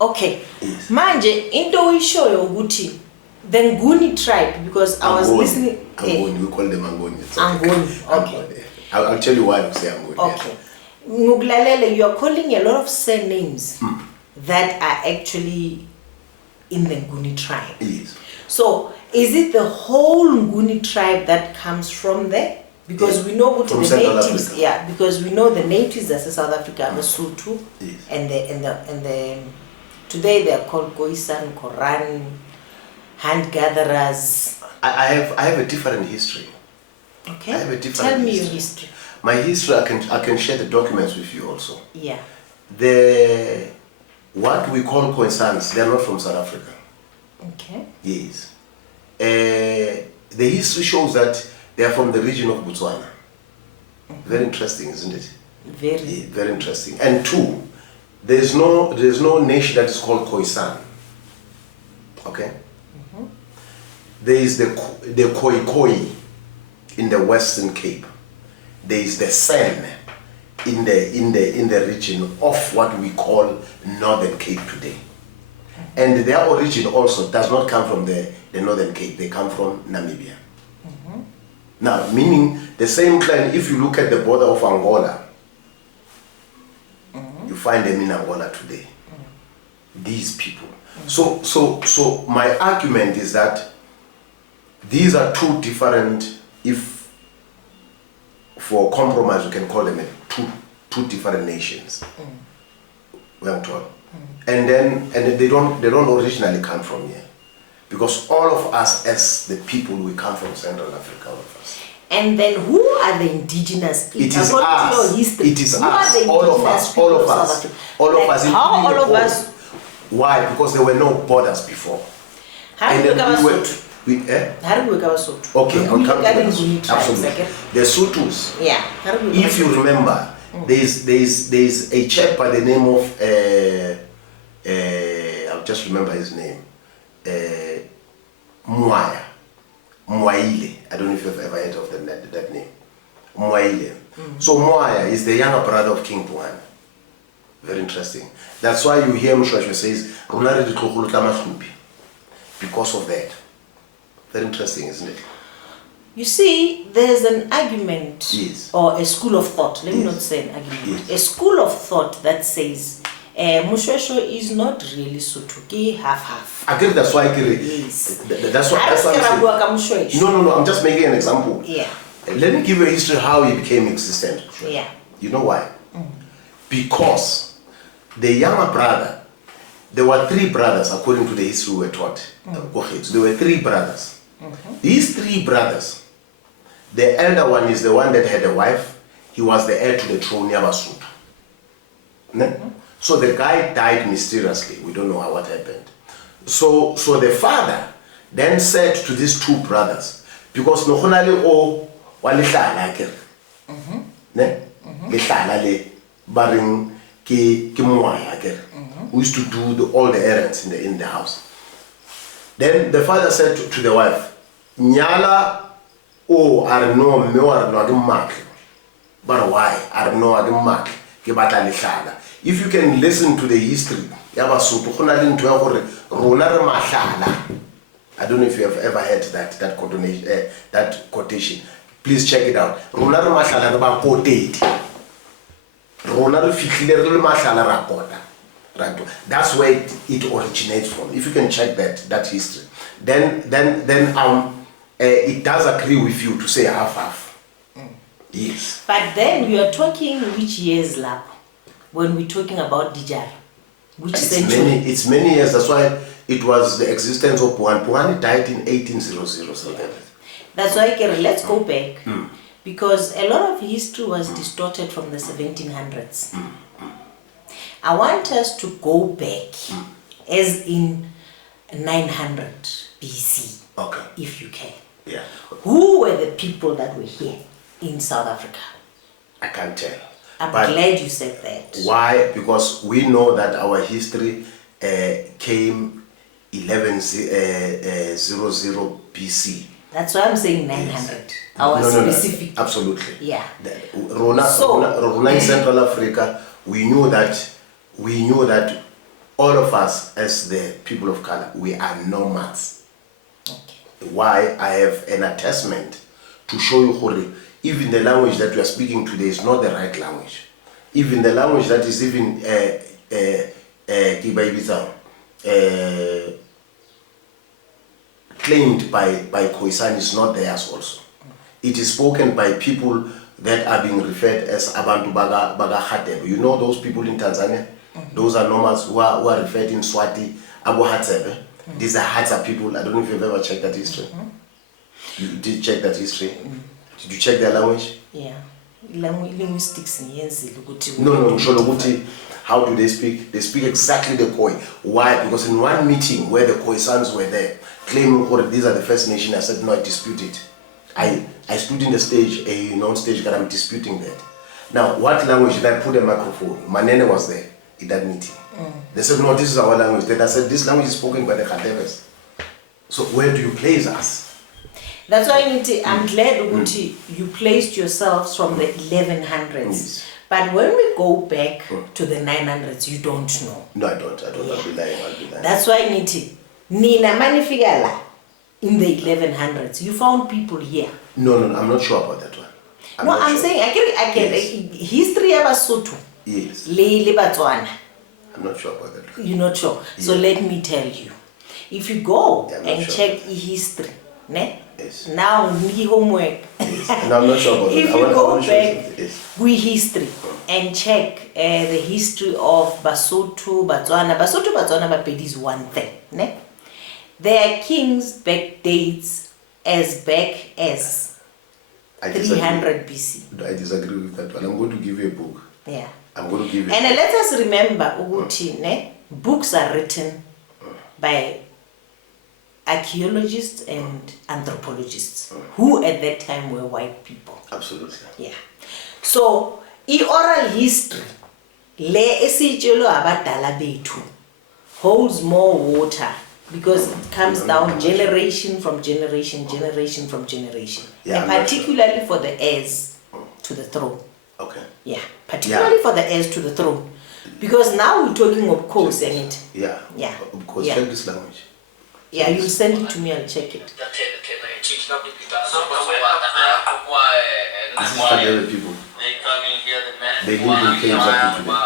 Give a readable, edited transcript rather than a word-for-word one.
Okay. Yes. Manje, into uyishoyo ukuthi the Nguni tribe, because I was listening. Angoni, we call them Angoni. Angoni, okay. I'll tell you why I say Angoni. Okay. Ngugulalele, you are calling a lot of surnames that are actually in the Nguni tribe. Yes. So, is it the whole Nguni tribe that comes from there? Because we know what From the Central natives, Africa. yeah. Because we know the natives as South Africa, the Sotho, Yes. and the today they are called Khoisan, Koran, hand gatherers. I have a different history. Okay. I have a different Tell me history. your history. My history, I can share the documents with you also. Yeah. What we call Khoisans, they are not from South Africa. Okay. Yes. The history shows that they are from the region of Botswana. Very interesting, isn't it? Very. Yeah, very interesting. And two, there's no nation that is called Khoisan. Okay? There is the Khoi in the Western Cape. There is the San in the region of what we call Northern Cape today. And their origin also does not come from the Northern Cape, they come from Namibia. Now, meaning the same clan, if you look at the border of Angola, you find them in Angola today. These people. So my argument is that these are two different, if for compromise we can call them two different nations. And they don't originally come from here. Because all of us as the people, we come from Central Africa, all of us. And then who are the indigenous people? It is us. It is us. All of us. All of us. All of us. How all of us? Why? Because there were no borders before. How do we How do we Okay, I'll come to that. Absolutely. The Sothos. Yeah. If you remember, there's a chap by the name of I'll just remember his name. Muaile. I don't know if you've ever heard of that name. Muaile. So Muaile is the younger brother of King Bungane. Very interesting. That's why you hear Moshoeshoe says, because of that. Very interesting, isn't it? You see, there's an argument or a school of thought. Let me not say an argument. A school of thought that says Moshoeshoe is not really Sotho, half. I think that's why that's what I'm saying. No, I'm just making an example. Yeah. Let me give you a history how he became existent. Yeah. You know why? Because the younger brother, there were three brothers according to the history we were taught. There were three brothers. These three brothers, the elder one is the one that had a wife. He was the heir to the throne, Yabasutu. So the guy died mysteriously. We don't know what happened. So the father then said to these two brothers, because nohonale o walihlala ke. Ne? Lihlala le baring ke moya ke. We used to do all the errands in the house. Then the father said to the wife, Nyala o arno me arno agimak. But why? Arno agimak ke batla lihlala. If you can listen to the history, I don't know if you have ever heard that quotation. Please check it out. That's where it originates from. If you can check that history, then it does agree with you to say half. Yes. But then you are talking which years, lab? When we're talking about Dijar, which century? It's many years. That's why it was the existence of Bungane. Bungane died in 1800 something. That's why, let's go back. Because a lot of history was distorted from the 1700s. I want us to go back as in 900 BC. Okay. If you can. Yeah. Who were the people that were here in South Africa? I can't tell. I'm glad you said that. Why? Because we know that our history came 1100 BC. That's why I'm saying 900. Our specific. No, absolutely. Yeah. Rona in Central Africa, we knew that all of us as the people of color, we are nomads. Okay. Why? I have an attestment to show you, Hori, even the language that we are speaking today is not the right language. Even the language that is even claimed by Khoisan is not theirs also. It is spoken by people that are being referred as Abantu Baga Hatebe. You know those people in Tanzania? Those are nomads who are referred in Swati, Abu Hatebe. These are Hadza people. I don't know if you've ever checked that history. You did check that history? Did you check their language? Yeah. Linguistics. No, Shologuti. How do they speak? They speak exactly the Khoi. Why? Because in one meeting where the Khoisans were there, claiming that these are the First Nation, I said, no, I dispute it. I stood in the stage, non-stage, that I'm disputing that. Now, what language did I put a microphone? Manene was there in that meeting. They said, no, this is our language. Then I said, this language is spoken by the Khatebes. So where do you place us? That's why I'm glad you placed yourselves from the 1100s. Yes. But when we go back to the 900s, you don't know. No, I don't. I'll be lying. That's why Nina Manifigala in the 1100s, you found people here. No, I'm not sure about that one. I'm saying, I get Yes. history of Basotho. Yes. Le Batswana. I'm not sure about that one. You're not sure. So Yeah. let me tell you. If you go I'm not and sure. check history, ne? Yes. Now ni homework. Yes. And I'm not sure about If that. you I go want to show back something. Yes. with history and check the history of Basotho, Batswana, Bapedi is one thing. Ne? Their kings back dates as back as I 300 BC. I disagree with that one. I'm going to give you a book. Yeah. I'm going to give you And let us remember, Uguti, ne? Books are written by archaeologists and anthropologists who at that time were white people. Absolutely. Yeah. So, oral history, le esitshelo abadala bethu, holds more water because it comes down generation from generation from generation. Yeah, And I'm not particularly for the heirs to the throne. Okay. Yeah, particularly for the heirs to the throne. Because now we're talking of course and it. Yeah. Yeah. Because Yeah. check this language. Yeah, you send it to me, I'll check it. This is Khatebe people. They live in caves up to today.